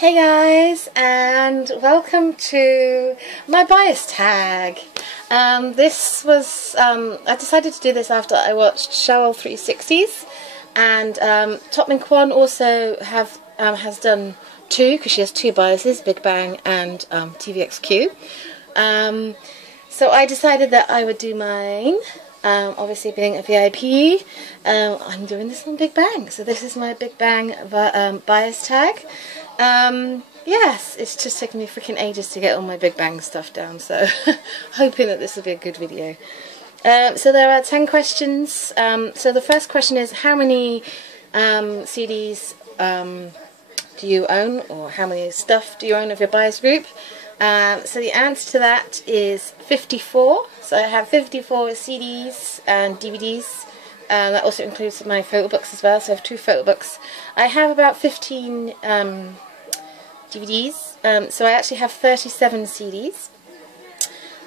Hey guys, and welcome to my bias tag. This was, I decided to do this after I watched Shawol360's, and TOPminKWON also has done two, because she has two biases, BigBang and TVXQ. So I decided that I would do mine. Obviously being a VIP, I'm doing this on BigBang, so this is my BigBang bias tag. Yes, it's just taken me freaking ages to get all my BigBang stuff down, so hoping that this will be a good video. So there are 10 questions. So the first question is, how many CDs do you own, or how many stuff do you own of your bias group? So the answer to that is 54. So I have 54 CDs and DVDs. That also includes my photo books as well, so I have 2 photo books. I have about 15 DVDs, so I actually have 37 CDs.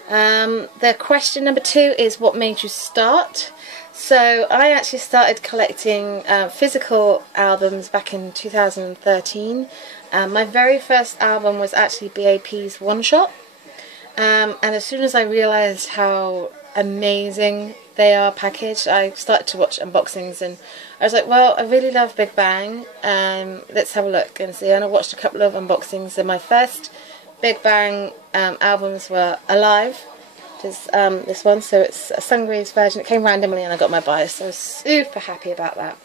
The question number 2 is, what made you start? So I actually started collecting physical albums back in 2013. My very first album was actually BAP's One Shot, and as soon as I realised how amazing they are packaged, I started to watch unboxings, and I was like, well, I really love BigBang, let's have a look and see. And I watched a couple of unboxings, and my first BigBang albums were Alive, which is this one, so it's a Sungreaves version. It came randomly and I got my bias, so I was super happy about that.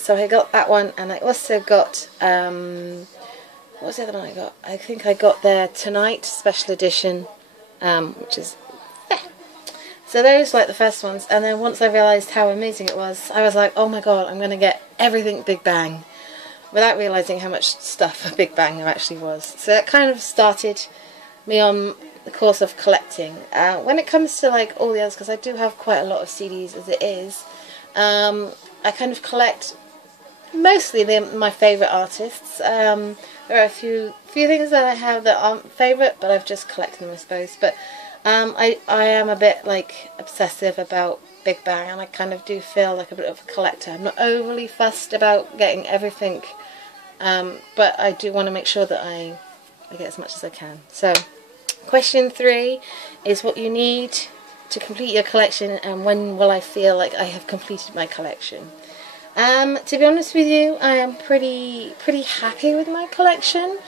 So I got that one, and I also got, what was the other one I got? I think I got their Tonight Special Edition, which is there. So those were like the first ones, and then once I realised how amazing it was, I was like, oh my god, I'm going to get everything BigBang, without realising how much stuff for BigBang there actually was. So that kind of started me on the course of collecting. When it comes to like all the others, because I do have quite a lot of CDs as it is, I kind of collect mostly my favourite artists. There are a few things that I have that aren't favourite, but I've just collected them, I suppose. But I am a bit like obsessive about BigBang, and I kind of do feel like a bit of a collector. I'm not overly fussed about getting everything, but I do want to make sure that I get as much as I can. So question 3 is what you need to complete your collection, and when will I feel like I have completed my collection? To be honest with you, I am pretty happy with my collection.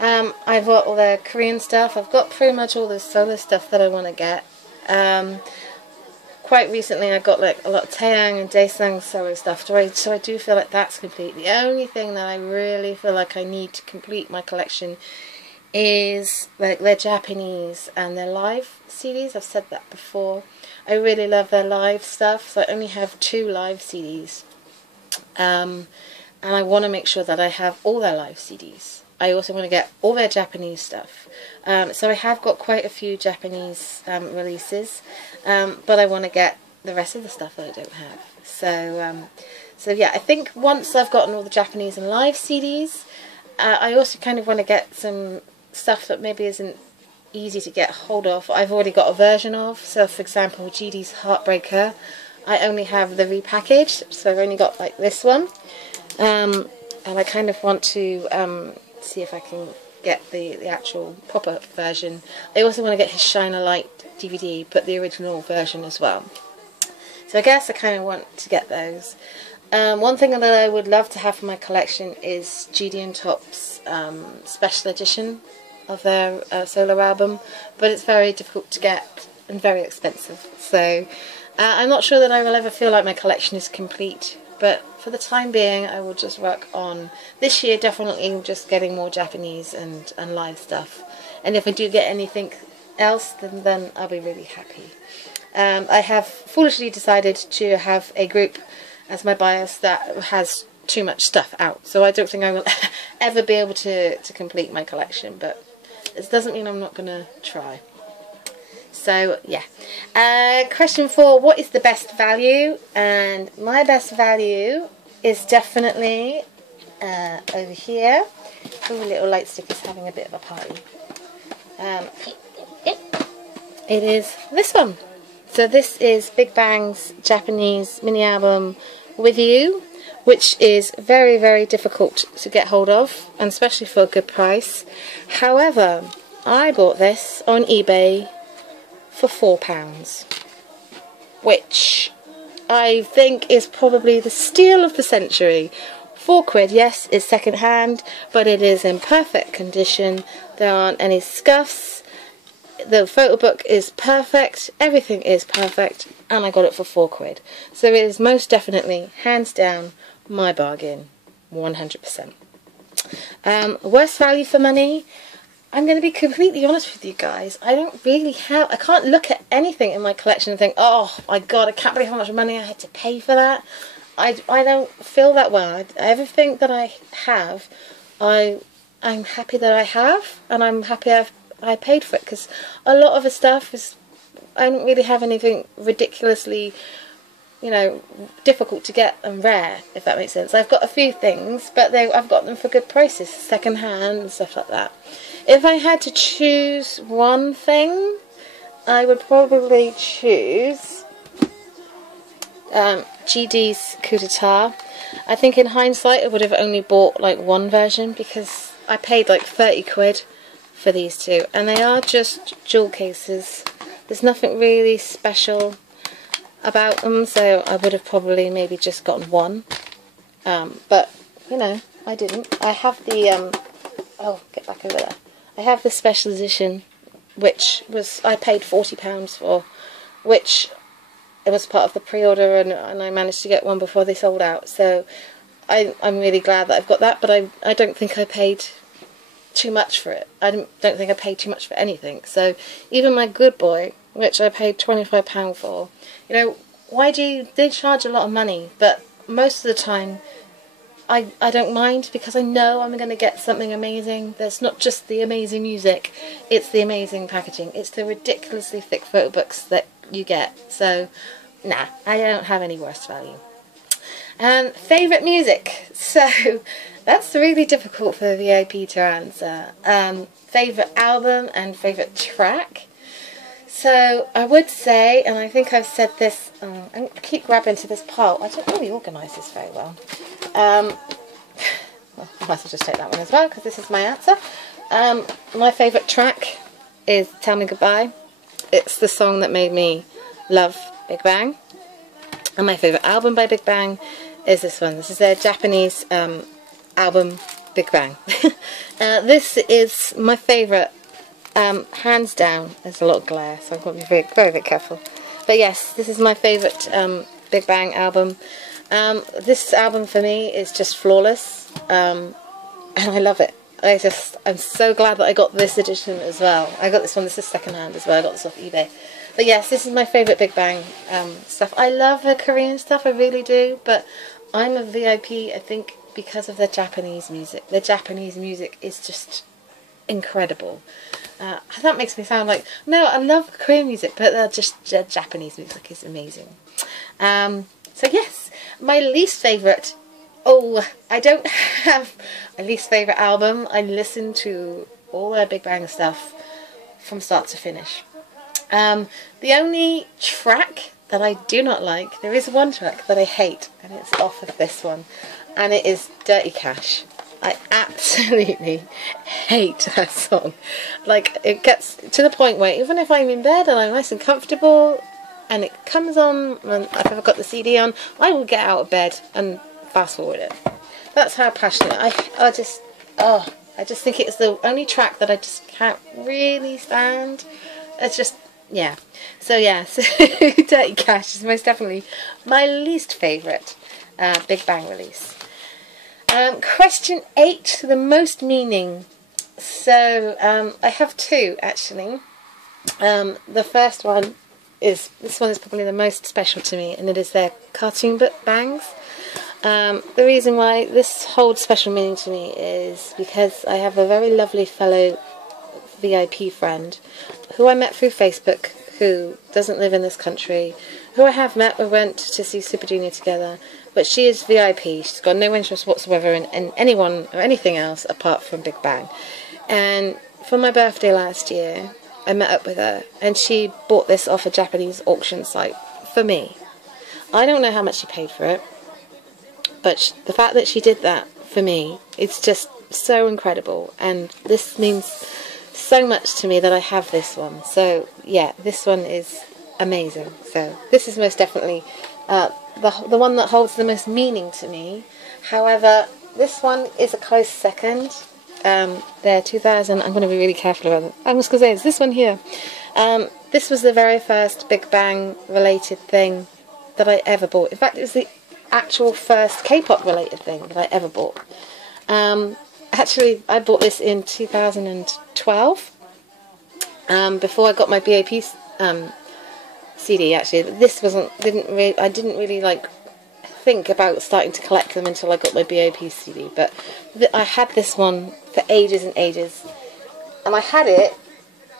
I've got all the Korean stuff. I've got pretty much all the solo stuff that I want to get. Quite recently I got like a lot of Taeyang and Daesung solo stuff, so I do feel like that's complete. The only thing that I really feel like I need to complete my collection is like their Japanese and their live CDs. I've said that before. I really love their live stuff, so I only have 2 live CDs. And I want to make sure that I have all their live CDs. I also want to get all their Japanese stuff. So I have got quite a few Japanese releases, but I want to get the rest of the stuff that I don't have. So yeah, I think once I've gotten all the Japanese and live CDs, I also kind of want to get some stuff that maybe isn't easy to get hold of. I've already got a version of. So for example, GD's Heartbreaker, I only have the repackaged, so I've only got like this one, and I kind of want to see if I can get the actual proper version. I also want to get his Shine a Light DVD, but the original version as well. So I guess I kind of want to get those. One thing that I would love to have for my collection is GD and Top's special edition of their solo album, but it's very difficult to get and very expensive. So I'm not sure that I will ever feel like my collection is complete, but for the time being I will just work on, this year definitely just getting more Japanese and live stuff, and if I do get anything else then I'll be really happy. I have foolishly decided to have a group as my bias that has too much stuff out, so I don't think I will ever be able to complete my collection, but it doesn't mean I'm not going to try. So yeah, question 4, what is the best value? And my best value is definitely over here. Oh, little light stick is having a bit of a party. It is this one. So this is BigBang's Japanese mini album With You. which is very, very difficult to get hold of, and especially for a good price. However, I bought this on eBay for £4, which I think is probably the steal of the century. £4, yes, it's second hand, but it is in perfect condition. There aren't any scuffs. The photo book is perfect. Everything is perfect, and I got it for £4. So it is most definitely, hands down, my bargain, 100%. Worst value for money. I'm going to be completely honest with you guys. I can't look at anything in my collection and think, oh my god, I can't believe how much money I had to pay for that. I don't feel that way. Everything that I have, I'm happy that I have, and I'm happy I paid for it, because a lot of the stuff is, I don't really have anything ridiculously, you know, difficult to get and rare, if that makes sense. I've got a few things, but I've got them for good prices, second hand and stuff like that. If I had to choose one thing, I would probably choose GD's Coup d'etat. I think in hindsight I would have only bought like one version, because I paid like £30 for these two, and they are just jewel cases. There's nothing really special about them, so I would have probably maybe just gotten one, but you know, I didn't. I have the oh, get back over there. I have the special edition, which was, I paid £40 for, which it was part of the pre-order, and I managed to get one before they sold out. So I'm really glad that I've got that, but I don't think I paid too much for it. I don't think I paid too much for anything. So even my Good Boy, which I paid £25 for, you know, they charge a lot of money, but most of the time I don't mind, because I know I'm going to get something amazing. There's not just the amazing music, it's the amazing packaging. It's the ridiculously thick photo books that you get. So, nah, I don't have any worst value. Favourite music. So, that's really difficult for the VIP to answer. Favourite album and favourite track. So, I would say, and I think I've said this, I keep grabbing to this pile. I don't really organise this very well. Well, I might as well just take that one as well, because this is my answer. My favourite track is Tell Me Goodbye. It's the song that made me love BigBang. And my favourite album by BigBang is this one. This is their Japanese album, BigBang. This is my favourite, hands down. There's a lot of glare, so I've got to be very, very careful. But yes, this is my favourite BigBang album. This album for me is just flawless, and I love it. I'm so glad that I got this edition as well. I got this one, this is second hand as well, I got this off eBay. But yes, this is my favourite BigBang stuff. I love the Korean stuff, I really do, but I'm a VIP, I think, because of the Japanese music. The Japanese music is just incredible. That makes me sound like, no, I love Korean music, but Japanese music is amazing. So yes, my least favourite, I don't have a least favourite album. I listen to all their BigBang stuff from start to finish. The only track that I do not like, there is one track that I hate, and it's off of this one, and it is Dirty Cash. I absolutely hate that song. Like, it gets to the point where even if I'm in bed and I'm nice and comfortable and it comes on, and if I've got the CD on, I will get out of bed and fast forward it. That's how passionate I just think it's the only track that I just can't really stand. It's just, yeah. So yeah, so Dirty Cash is most definitely my least favourite BigBang release. Question 8, the most meaning. So I have two actually. The first one is, this one is probably the most special to me, and it is their cartoon book bangs. The reason why this holds special meaning to me is because I have a very lovely fellow VIP friend who I met through Facebook, who doesn't live in this country, who I have met. We went to see Super Junior together, but she is VIP. She's got no interest whatsoever in anyone or anything else apart from BigBang. And for my birthday last year, I met up with her, and she bought this off a Japanese auction site for me. I don't know how much she paid for it, But the fact that she did that for me, it's just so incredible, and this means so much to me that I have this one. So yeah, this one is amazing. So this is most definitely the one that holds the most meaning to me. However, this one is a close second. They're 2000. I'm going to be really careful about it. I'm just going to say it's this one here. This was the very first Big Bang related thing that I ever bought. In fact, it was the actual first K-pop related thing that I ever bought. Actually, I bought this in 2012, before I got my BAP CD. Actually, this I didn't really like think about starting to collect them until I got my BAP CD. But I had this one for ages and ages, and I had it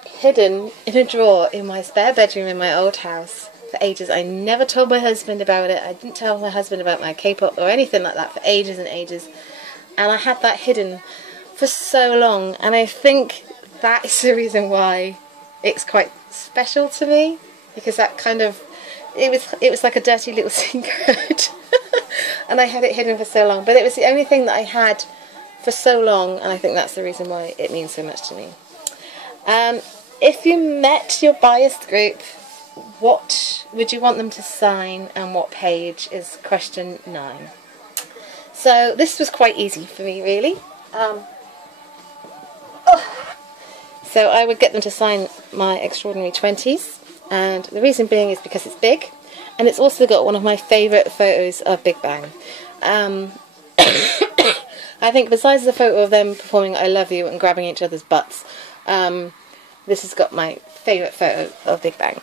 hidden in a drawer in my spare bedroom in my old house for ages. I never told my husband about it. I didn't tell my husband about my K-pop or anything like that for ages and ages. And I had that hidden for so long, and I think that is the reason why it's quite special to me, because that kind of, it was like a dirty little secret. And I had it hidden for so long, but it was the only thing that I had for so long, and I think that's the reason why it means so much to me. If you met your biased group, what would you want them to sign, and what page is question 9. So this was quite easy for me, really. So I would get them to sign my Extraordinary 20s, and the reason being is because it's big, and it's also got one of my favourite photos of Big Bang. I think besides the photo of them performing I Love You and grabbing each other's butts, this has got my favourite photo of Big Bang.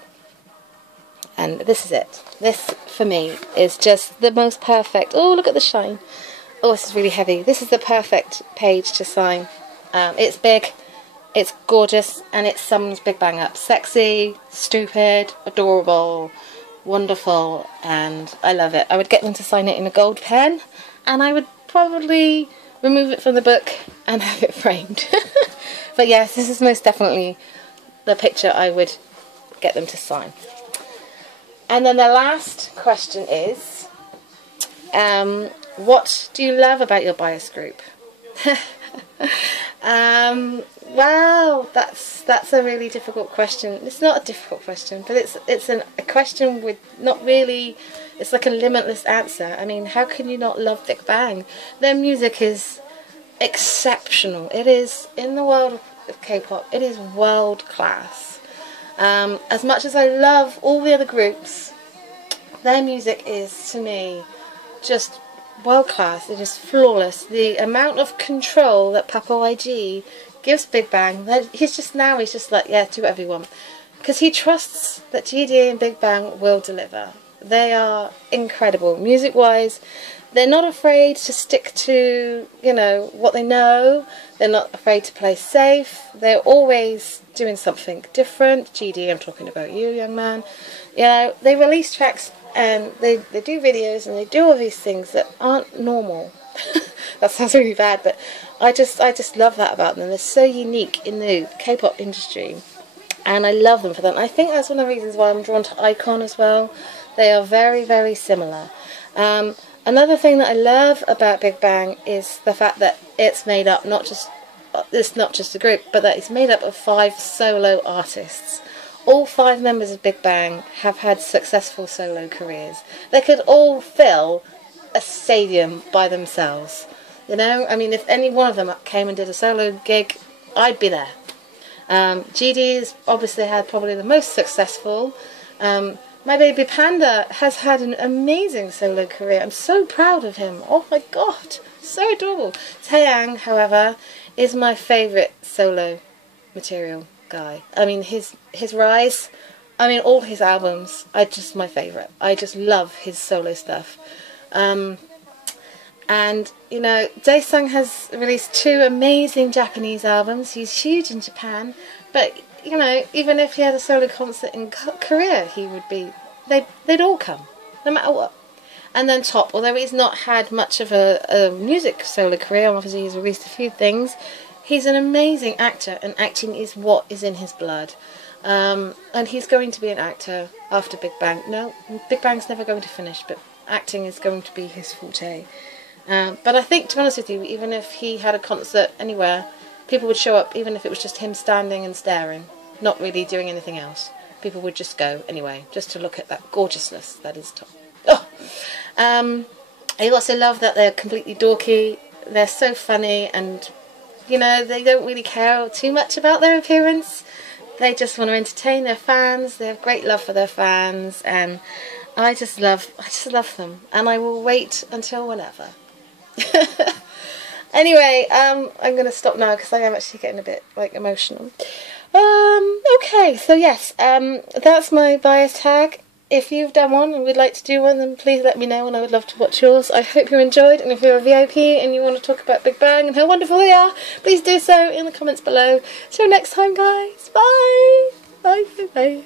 And this is it. This, for me, is just the most perfect... Oh, look at the shine. Oh, this is really heavy. This is the perfect page to sign. It's big, it's gorgeous, and it sums Big Bang up. Sexy, stupid, adorable, wonderful, and I love it. I would get them to sign it in a gold pen, and I would probably remove it from the book and have it framed. But yes, this is most definitely the picture I would get them to sign. And then the last question is, what do you love about your bias group? Well, that's a really difficult question. It's not a difficult question, but it's a question with not really, it's like a limitless answer. I mean, how can you not love Big Bang? Their music is exceptional. It is, in the world of K-pop, it is world class. As much as I love all the other groups, their music is, to me, just world class. It is flawless. The amount of control that Papa YG gives Big Bang, he's just like, yeah, do whatever you want, because he trusts that GD and Big Bang will deliver. They are incredible music wise. They're not afraid to stick to, you know, what they know. They're not afraid to play safe. They're always doing something different. GD, I'm talking about you, young man. You know, they release tracks and they do videos and they do all these things that aren't normal. That sounds really bad, but I just love that about them. They're so unique in the K-pop industry, and I love them for that. And I think that's one of the reasons why I'm drawn to iKON as well. They are very, very similar. Another thing that I love about Big Bang is the fact that it's made up it's not just a group, but that it's made up of 5 solo artists. All 5 members of Big Bang have had successful solo careers. They could all fill a stadium by themselves. You know, I mean, if any one of them came and did a solo gig, I'd be there. GD's obviously had probably the most successful. My baby Panda has had an amazing solo career. I'm so proud of him. Oh my god, so adorable. Taeyang, however, is my favourite solo material guy. I mean, his rise, I mean, all his albums are just my favourite. I just love his solo stuff. And, you know, Daesung has released 2 amazing Japanese albums. He's huge in Japan, but, you know, even if he had a solo concert in Korea, he would be, they'd all come, no matter what. And then Top, although he's not had much of a music solo career, obviously he's released a few things, he's an amazing actor, and acting is what is in his blood. And he's going to be an actor after Big Bang. No, Big Bang's never going to finish, but acting is going to be his forte. But I think, to be honest with you, even if he had a concert anywhere, people would show up, even if it was just him standing and staring, not really doing anything else. People would just go anyway, just to look at that gorgeousness that is Tom. Oh! I also love that they're completely dorky. They're so funny, and, you know, they don't really care too much about their appearance. They just want to entertain their fans. They have great love for their fans, and I just love them. And I will wait until whenever. Anyway, I'm going to stop now because I am actually getting a bit, like, emotional. Okay, so yes, that's my bias tag. If you've done one and would like to do one, then please let me know, and I would love to watch yours. I hope you enjoyed, and if you're a VIP and you want to talk about Big Bang and how wonderful they are, please do so in the comments below. So next time, guys, bye! Bye, bye, bye.